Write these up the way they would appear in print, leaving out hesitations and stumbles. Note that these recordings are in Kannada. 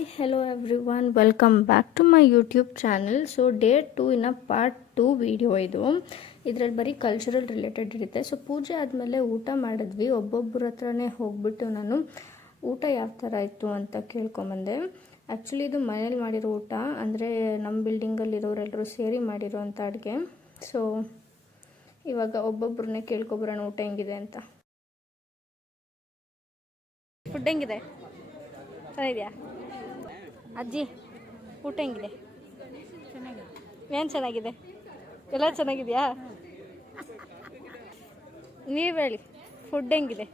Hi hello everyone, welcome back to my YouTube channel. So day 2 ಇನ್ನ ಪಾರ್ಟ್ 2 ವಿಡಿಯೋ ಇದು. ಇದರಲ್ಲಿ ಬರೀ ಕಲ್ಚರಲ್ ರಿಲೇಟೆಡ್ ಇರುತ್ತೆ. ಸೊ ಪೂಜೆ ಆದಮೇಲೆ ಊಟ ಮಾಡಿದ್ವಿ. ಒಬ್ಬೊಬ್ಬರ ಹತ್ರನೇ ಹೋಗ್ಬಿಟ್ಟು ನಾನು ಊಟ ಯಾವ ಥರ ಇತ್ತು ಅಂತ ಕೇಳ್ಕೊಂಬಂದೆ. ಆ್ಯಕ್ಚುಲಿ ಇದು ಮನೇಲಿ ಮಾಡಿರೋ ಊಟ, ಅಂದರೆ ನಮ್ಮ ಬಿಲ್ಡಿಂಗಲ್ಲಿರೋರೆಲ್ಲರೂ ಸೇರಿ ಮಾಡಿರೋ ಅಂಥ ಅಡುಗೆ. ಸೊ ಇವಾಗ ಒಬ್ಬೊಬ್ಬರನ್ನೇ ಕೇಳ್ಕೊಬರೋಣ ಊಟ ಹೆಂಗಿದೆ ಅಂತ. ಫುಡ್ ಹೆಂಗಿದೆ? ಚೆನ್ನಾಗಿದೆಯಾ ಅಜ್ಜಿ? ಊಟ ಹೆಂಗಿದೆ? ಏನು ಚೆನ್ನಾಗಿದೆ? ಎಲ್ಲ ಚೆನ್ನಾಗಿದೆಯಾ? ನೀವು ಹೇಳಿ, ಫುಡ್ ಹೆಂಗಿದೆ?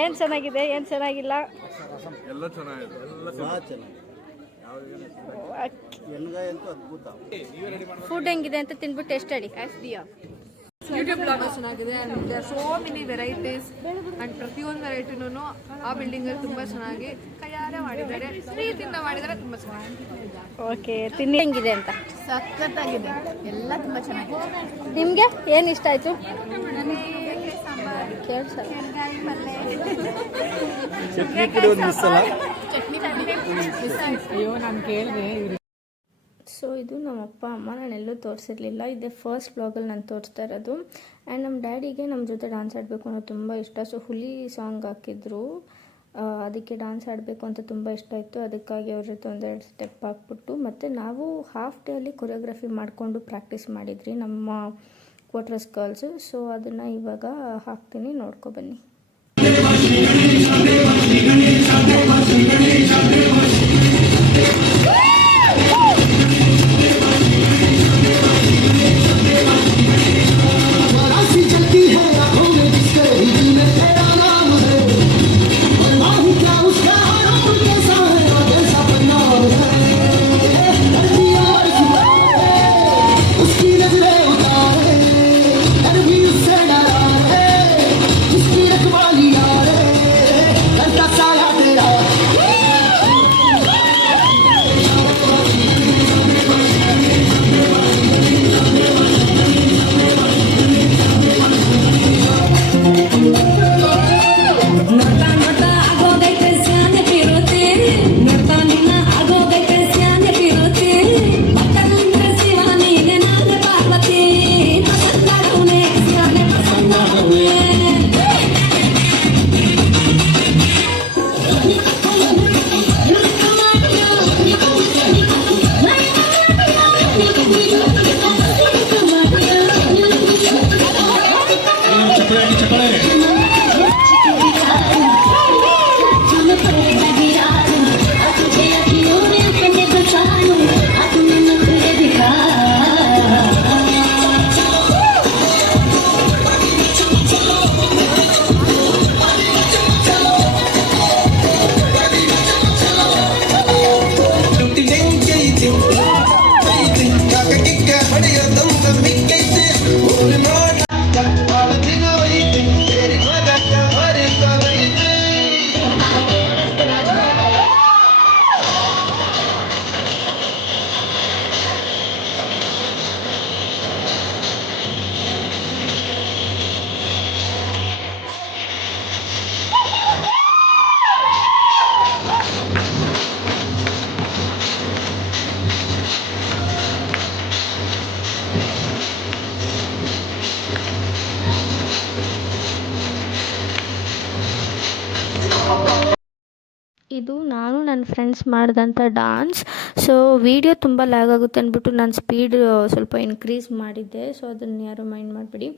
ಏನು ಚೆನ್ನಾಗಿದೆ, ಏನು ಚೆನ್ನಾಗಿಲ್ಲ? ಫುಡ್ ಹೆಂಗಿದೆ ಅಂತ ತಿನ್ಬಿಟ್ಟು ಟೇಸ್ಟ್ ಹೇಳಿ. ಯೂಟ್ಯೂಬ್ ಬ್ಲಾಗ್ ಚೆನ್ನಾಗಿದೆ and there so many varieties and ಪ್ರತಿಯೊಂದು ವೆರೈಟಿನೂ ಆ ಬಿಲ್ಡಿಂಗ್ ಅಲ್ಲಿ ತುಂಬಾ ಚೆನ್ನಾಗಿ ಕೈಯಾರೆ ಮಾಡಿದ್ದಾರೆ, ಪ್ರೀತಿಯಿಂದ ಮಾಡಿದ್ದಾರೆ, ತುಂಬಾ ಚೆನ್ನಾಗಿದೆ. ಓಕೆ, ತಿನ್ನಿ ಹೆಂಗಿದೆ ಅಂತ? ಸಖತ್ತಾಗಿದೆ, ಎಲ್ಲ ತುಂಬಾ ಚೆನ್ನಾಗಿದೆ. ನಿಮಗೆ ಏನು ಇಷ್ಟ ಆಯ್ತು? ಸೊ ಇದು ನಮ್ಮ ಅಪ್ಪ ಅಮ್ಮ, ನಾನೆಲ್ಲೂ ತೋರಿಸಿರಲಿಲ್ಲ. ಇದೇ ಫಸ್ಟ್ ಬ್ಲಾಗಲ್ಲಿ ನಾನು ತೋರಿಸ್ತಾ ಇರೋದು. ಆ್ಯಂಡ್ ನಮ್ಮ ಡ್ಯಾಡಿಗೆ ನಮ್ಮ ಜೊತೆ ಡ್ಯಾನ್ಸ್ ಆಡಬೇಕು ಅನ್ನೋದು ತುಂಬ ಇಷ್ಟ. ಸೊ ಹುಲಿ ಸಾಂಗ್ ಹಾಕಿದ್ರು, ಅದಕ್ಕೆ ಡ್ಯಾನ್ಸ್ ಆಡಬೇಕು ಅಂತ ತುಂಬ ಇಷ್ಟ ಇತ್ತು. ಅದಕ್ಕಾಗಿ ಅವ್ರ ಜೊತೆ ಒಂದೆರಡು ಸ್ಟೆಪ್ ಹಾಕ್ಬಿಟ್ಟು, ಮತ್ತು ನಾವು ಹಾಫ್ ಡೇ ಅಲ್ಲಿ ಕೊರಿಯೋಗ್ರಫಿ ಮಾಡಿಕೊಂಡು ಪ್ರಾಕ್ಟೀಸ್ ಮಾಡಿದ್ರಿ ನಮ್ಮ ಕ್ವಾರ್ಟರ್ಸ್ ಗರ್ಲ್ಸು. ಸೊ ಅದನ್ನು ಇವಾಗ ಹಾಕ್ತೀನಿ, ನೋಡ್ಕೊಬನ್ನಿ. ಇದು ನಾನು ನನ್ನ ಫ್ರೆಂಡ್ಸ್ ಮಾಡಿದಂಥ ಡಾನ್ಸ್. ಸೊ ವಿಡಿಯೋ ತುಂಬ ಲ್ಯಾಗ್ ಆಗುತ್ತೆ ಅಂದ್ಬಿಟ್ಟು ನಾನು ಸ್ಪೀಡ್ ಸ್ವಲ್ಪ ಇನ್ಕ್ರೀಸ್ ಮಾಡಿದ್ದೆ. ಸೊ ಅದನ್ನು ಯಾರು ಮೈಂಡ್ ಮಾಡಿಬಿಡಿ.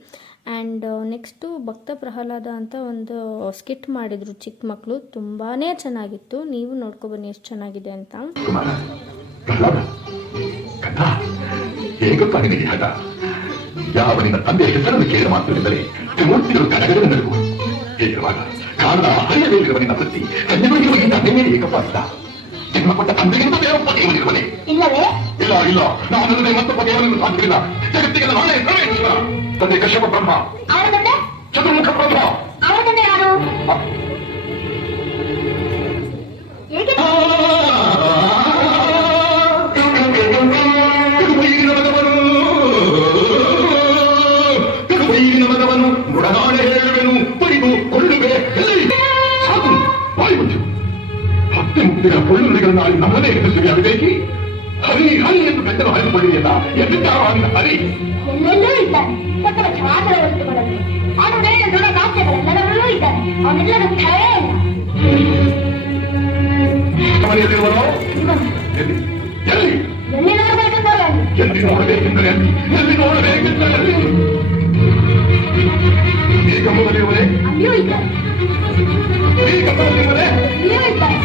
ಆ್ಯಂಡ್ ನೆಕ್ಸ್ಟು ಭಕ್ತ ಪ್ರಹ್ಲಾದ ಅಂತ ಒಂದು ಸ್ಕಿಟ್ ಮಾಡಿದರು ಚಿಕ್ಕ ಮಕ್ಕಳು, ತುಂಬಾ ಚೆನ್ನಾಗಿತ್ತು. ನೀವು ನೋಡ್ಕೊಬನ್ನಿ ಎಷ್ಟು ಚೆನ್ನಾಗಿದೆ ಅಂತ. ತಂದೆ ಹೆಸರನ್ನು ಕೇಳ ಮಾತ್ರವೆಂದರೆ ಕಾರಣ ಹರಿಯಬೇಕಿರುವನಿಂದ ವೃತ್ತಿ ಕನ್ಯಗಳಿರುವಗಿಂತ ಬೇರೆ ಏಕಪಾಲಿತ ಜನ್ಮ ಕೊಟ್ಟ ತಂದೆಗಿಂತ ಬೇರೊಬ್ಬ ದೇವನಿರುವನೇ? ಇಲ್ಲವೇ? ಇಲ್ಲ ಇಲ್ಲ, ನಾನಲ್ಲದೆ ಮತ್ತೊಬ್ಬ ದೇವನನ್ನು ಸಾಧ್ಯವಿಲ್ಲ. ಜಗತ್ತಿಗೆಲ್ಲ ನಾನೇ ಸರ್ವೇಶ್ವರ. ತಂದೆ ಕಶ್ಯಪ ಬ್ರಹ್ಮ, ಚತುರ್ಮುಖ ಬ್ರಹ್ಮ. ಗುಣಗಾನೆ ಹೇಳುವೆನು, ಪರಿದು ಕೊಳ್ಳುವೆ. ಸಾಕು ಬಾಯಿ ಮುಚ್ಚು. ಹತ್ತೆ ಮುಕ್ತಿ ನಿನ್ನ ಕೊಳ್ಳುಗಳಿಗಳನ್ನ ಅಲ್ಲಿ ನಮ್ಮದೇ ಎದುರಿಸಿ ಅವಿವೇಕಿ ಹರಿ ಹರಿ ಎಂದು ಗಂಟಲು ಹಾರಿಸಿಕೊಂಡಿದೆಯಲ್ಲ ಎಲ್ಲಿದ್ದಾರೋ ಅಂತ ಹರಿ ಎಲ್ಲೆಲ್ಲೂ ಇದ್ದಾನೆ ಸಕಲ ಚರಾಚರ ವಸ್ತುಗಳಲ್ಲಿ ಅವನು ನಡೆದ ದೊಡ್ಡ ರಾಜ್ಯಗಳೆಲ್ಲರಲ್ಲೂ ಇದ್ದಾನೆ ಅವನೆಲ್ಲರ ಸ್ಥಳವೇ ಇಲ್ಲ ಮನೆಯಲ್ಲಿರುವನೋ ಎಲ್ಲಿ ಎಲ್ಲಿ ಎಲ್ಲಿ ನೋಡಬೇಕೆಂದರೆ ಎಲ್ಲಿ ನೋಡಬೇಕೆಂದರೆ ಅಲ್ಲಿ ಎಲ್ಲಿ ನೋಡಬೇಕೆಂದರೆ ಅಲ್ಲಿ ಈ ಕಂಬದಲ್ಲಿರುವನೇ ಅಲ್ಲಿಯೂ ಇದ್ದಾನೆ ಈ ಕಂಬದಲ್ಲಿರುವನೇ ಇಲ್ಲಿಯೂ ಇದ್ದಾನೆ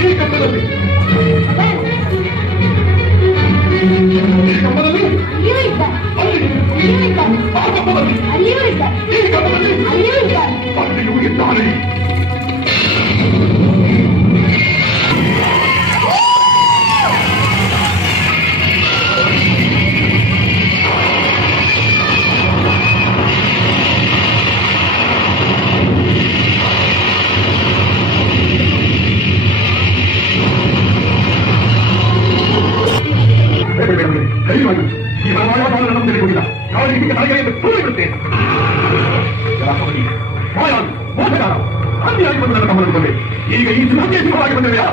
ಈ ಕಂಬದಲ್ಲಿ ಈ ಕಂಬದಲ್ಲಿ ಅಲ್ಲಿಯೂ ಇದ್ದಾನೆ ಅಲ್ಲಿ ಅಲ್ಲಿಯೂ ಇದ್ದಾನೆ ಆ ಕಂಬದಲ್ಲಿ ಅಲ್ಲಿಯೂ ಇದ್ದಾನೆ ಈ ಕಂಬದಲ್ಲಿ ಅಲ್ಲಿಯೂ ಇದ್ದಾನೆ ಅಲ್ಲಿಯೂ ಇದ್ದಾನೆ ಈ ಮಾಯಾವನ್ನು ನಮ್ಮ ತಿಳಿದುಕೊಂಡಿಲ್ಲ ಯಾವ ರೀತಿಗೆ ತಲೆಗೆರೆಯನ್ನು ತೋರಿಬಿಡುತ್ತೇನೆ ಮಾಯಾವಿ ಮೋಸಗಾರ ಅನ್ಯಾಯ ಬಂದು ನನ್ನ ಗಮನಕ್ಕೆ ಈಗ ಈ ಸಿಂಹಕ್ಕೆ ಸಿಂಹವಾಗಿ ಬಂದಿವೆಯಾ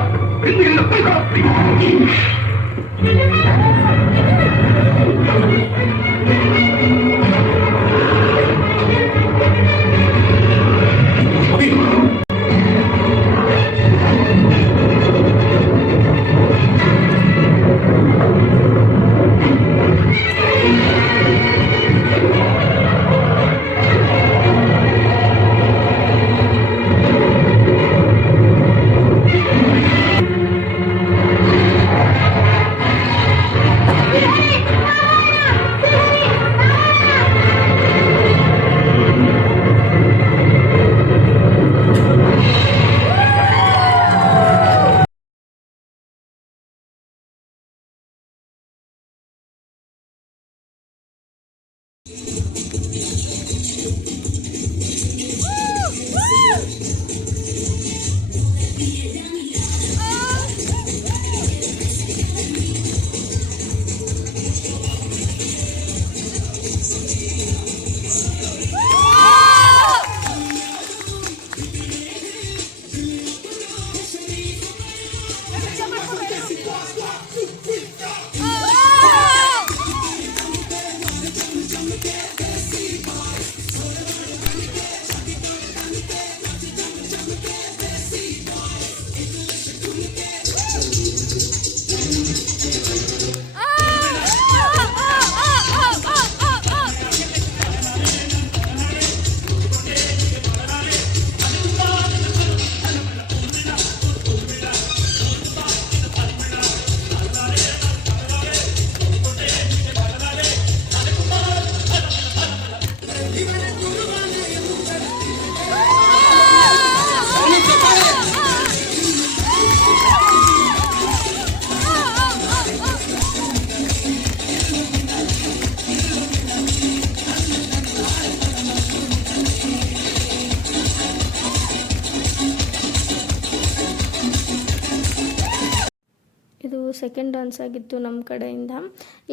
ಇದು ಸೆಕೆಂಡ್ ಡಾನ್ಸ್ ಆಗಿತ್ತು ನಮ್ಮ ಕಡೆಯಿಂದ.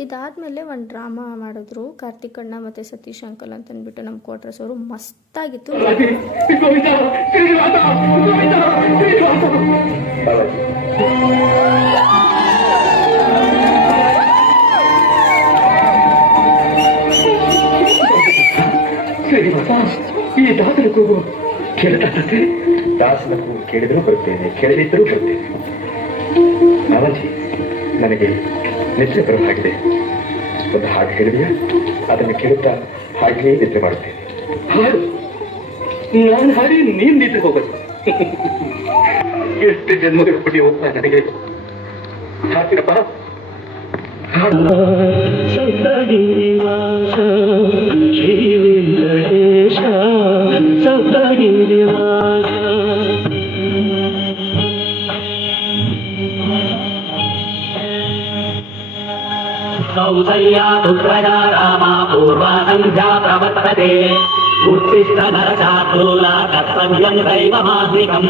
ಇದಾದಮೇಲೆ ಒಂದು ಡ್ರಾಮಾ ಮಾಡಿದ್ರು ಕಾರ್ತಿಕ್ ಅಣ್ಣ ಮತ್ತು ಸತೀಶ್ ಅಂಕಲ್ ಅಂತಂದ್ಬಿಟ್ಟು ನಮ್ಮ ಕ್ವಾರ್ಟರ್ಸ್ ಅವರು. ಮಸ್ತಾಗಿತ್ತು. ಈ ದಾಸನ ಕೂಗು ಕೇಳತಕ್ಕಂತೆ ದಾಸನ ಕೂಗು ಕೇಳಿದರೂ ಬರ್ತೇನೆ, ಕೇಳದಿದ್ದರೂ ಬರ್ತೇನೆ. ನಾನಾಜಿ, ನನಗೆ ನಿದ್ರೆ ಬರೋ ಹಾಗಿದೆ. ಒಂದು ಹಾಡು ಹೇಳಿದೆಯಾ? ಅದನ್ನು ಕೇಳುತ್ತಾ ಹಾಗೆಯೇ ನಿದ್ರೆ ಮಾಡುತ್ತೇನೆ. ಹಾಡು ನಾನು ಹಾಡಿ ನೀನು ನಿದ್ರೆ ಹೋಗೋದು. ಎಷ್ಟು ಜನ್ಮಗಳ ಪುಡಿ ಹೋಗ್ತಾ ನನಗೆ ಹಾಕಿರಪ್ಪ. ಸಪ್ತಗಿರಿವಾಸ ಶ್ರೀ ವೆಂಕಟೇಶ ಸಪ್ತಗಿರಿವಾಸ ಕೌಸಲ್ಯಾ ಪುತ್ರಜಾ ರಾಮ ಪೂರ್ವಾ ಸಂಧ್ಯಾ ಪ್ರವರ್ತತೆ ಉತ್ತಿಷ್ಠ ನರಚಾತುಲ ಕರ್ತವ್ಯಂ ದೈವಮಾತ್ಮಿಕಂ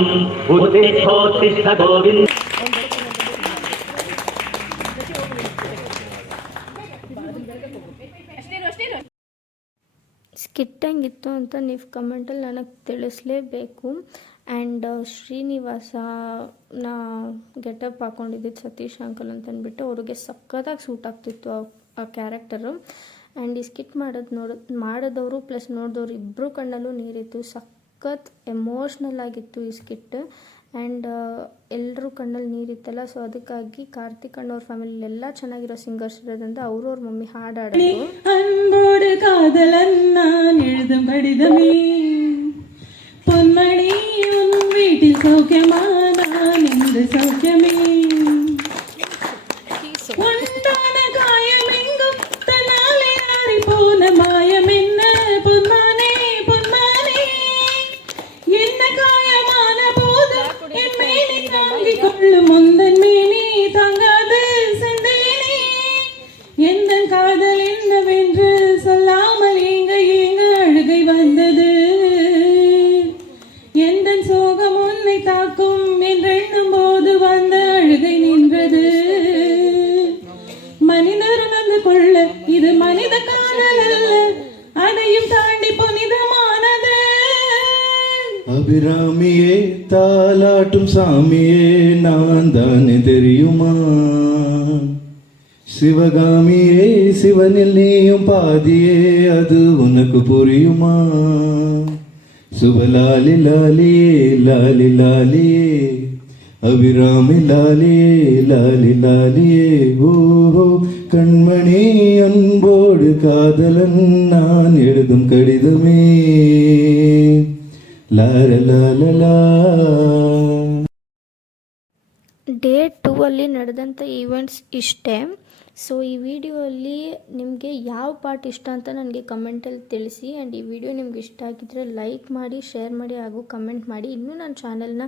ಉತ್ತಿಷ್ಠೋತ್ತಿಷ್ಠ ಗೋವಿಂದ. ಸ್ಕಿಟ್ ಹೆಂಗಿತ್ತು ಅಂತ ನೀವು ಕಮೆಂಟಲ್ಲಿ ನನಗೆ ತಿಳಿಸ್ಲೇಬೇಕು. ಆ್ಯಂಡ್ ಶ್ರೀನಿವಾಸನ ಗೆಟಪ್ ಹಾಕ್ಕೊಂಡಿದ್ದು ಸತೀಶ್ ಅಂಕಲ್ ಅಂತ ಅಂದ್ಬಿಟ್ಟು ಅವ್ರಿಗೆ ಸಖತ್ತಾಗಿ ಸೂಟ್ ಆಗ್ತಿತ್ತು ಆ ಕ್ಯಾರೆಕ್ಟರು. ಆ್ಯಂಡ್ ಈ ಸ್ಕಿಟ್ ಮಾಡಿದವರು ಪ್ಲಸ್ ನೋಡಿದವರು ಇಬ್ಬರು ಕಣ್ಣಲ್ಲೂ ನೀರಿತ್ತು. ಸಖತ್ ಎಮೋಷ್ನಲ್ ಆಗಿತ್ತು ಈ ಸ್ಕಿಟ್. ಆ್ಯಂಡ್ ಎಲ್ಲರೂ ಕಣ್ಣಲ್ಲಿ ನೀರಿತ್ತಲ್ಲ, ಸೊ ಅದಕ್ಕಾಗಿ ಕಾರ್ತಿಕ್ ಅಣ್ಣ ಅವ್ರ ಫ್ಯಾಮಿಲಿ ಎಲ್ಲ ಚೆನ್ನಾಗಿರೋ ಸಿಂಗರ್ಸ್ ಇರೋದ್ರಿಂದ ಅವ್ರ ಮಮ್ಮಿ ಹಾಡಾಡೋದು. அன்போடு காதலன் நான் எழுதும் கடிதமே பொன்மணி உன் வீட்டில் சௌக்கியமா நான் இந்த சௌக்கியமே உண்டான காயமெங்கும் தன்னாலே ஆறி போன மாயம் என்ன பொன்மானே பொன்மானே என்ன காயமான போது என் மேனி தாங்கிக் கொள்ளும் முந்தன் மேனி தாங்காது செந்தேனே எந்த காதல் என்னவென்று சொல்லாமல் ஏங்க ஏங்க அழுகை வந்தது எந்த சோகம் உன்னை தாக்கும் என்றெண்ணும் போது வந்த அழுகை நின்றது மனிதர் உணர்ந்து கொள்ள இது மனித காதல் அல்ல அதையும் தாண்டி புனிதமானது அபிராமியே தாலாட்டும் சாமியே நான் தானே தெரியுமா சிவகாமியே சிவனில் நீயும் பாதியே அது உனக்கு புரியுமா சுபலாலி லாலியே லாலி லாலியே அபிராமி லாலியே லாலி லாலியே ஓஹோ கண்மணி அன்போடு காதலன் நான் எழுதும் கடிதமே ಲಾರ ಲಾಲ ಲಾ. ಡೇ 2 ಅಲ್ಲಿ ನಡೆದಂಥ ಈವೆಂಟ್ಸ್ ಇಷ್ಟೇ. ಸೊ ಈ ವಿಡಿಯೋಲ್ಲಿ ನಿಮಗೆ ಯಾವ ಪಾರ್ಟ್ ಇಷ್ಟ ಅಂತ ನನಗೆ ಕಮೆಂಟಲ್ಲಿ ತಿಳಿಸಿ. ಆ್ಯಂಡ್ ಈ ವಿಡಿಯೋ ನಿಮ್ಗೆ ಇಷ್ಟ ಆಗಿದ್ದರೆ ಲೈಕ್ ಮಾಡಿ, ಶೇರ್ ಮಾಡಿ ಹಾಗೂ ಕಮೆಂಟ್ ಮಾಡಿ. ಇನ್ನೂ ನನ್ನ ಚಾನಲ್ನ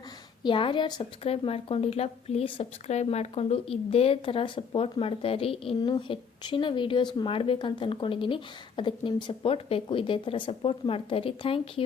ಯಾರ್ಯಾರು ಸಬ್ಸ್ಕ್ರೈಬ್ ಮಾಡ್ಕೊಂಡಿಲ್ಲ ಪ್ಲೀಸ್ ಸಬ್ಸ್ಕ್ರೈಬ್ ಮಾಡಿಕೊಂಡು ಇದೇ ಥರ ಸಪೋರ್ಟ್ ಮಾಡ್ತಾಯಿರಿ. ಇನ್ನೂ ಹೆಚ್ಚಿನ ವೀಡಿಯೋಸ್ ಮಾಡಬೇಕಂತ ಅಂದ್ಕೊಂಡಿದ್ದೀನಿ, ಅದಕ್ಕೆ ನಿಮ್ಮ ಸಪೋರ್ಟ್ ಬೇಕು. ಇದೇ ಥರ ಸಪೋರ್ಟ್ ಮಾಡ್ತಾಯಿರಿ. Thank you.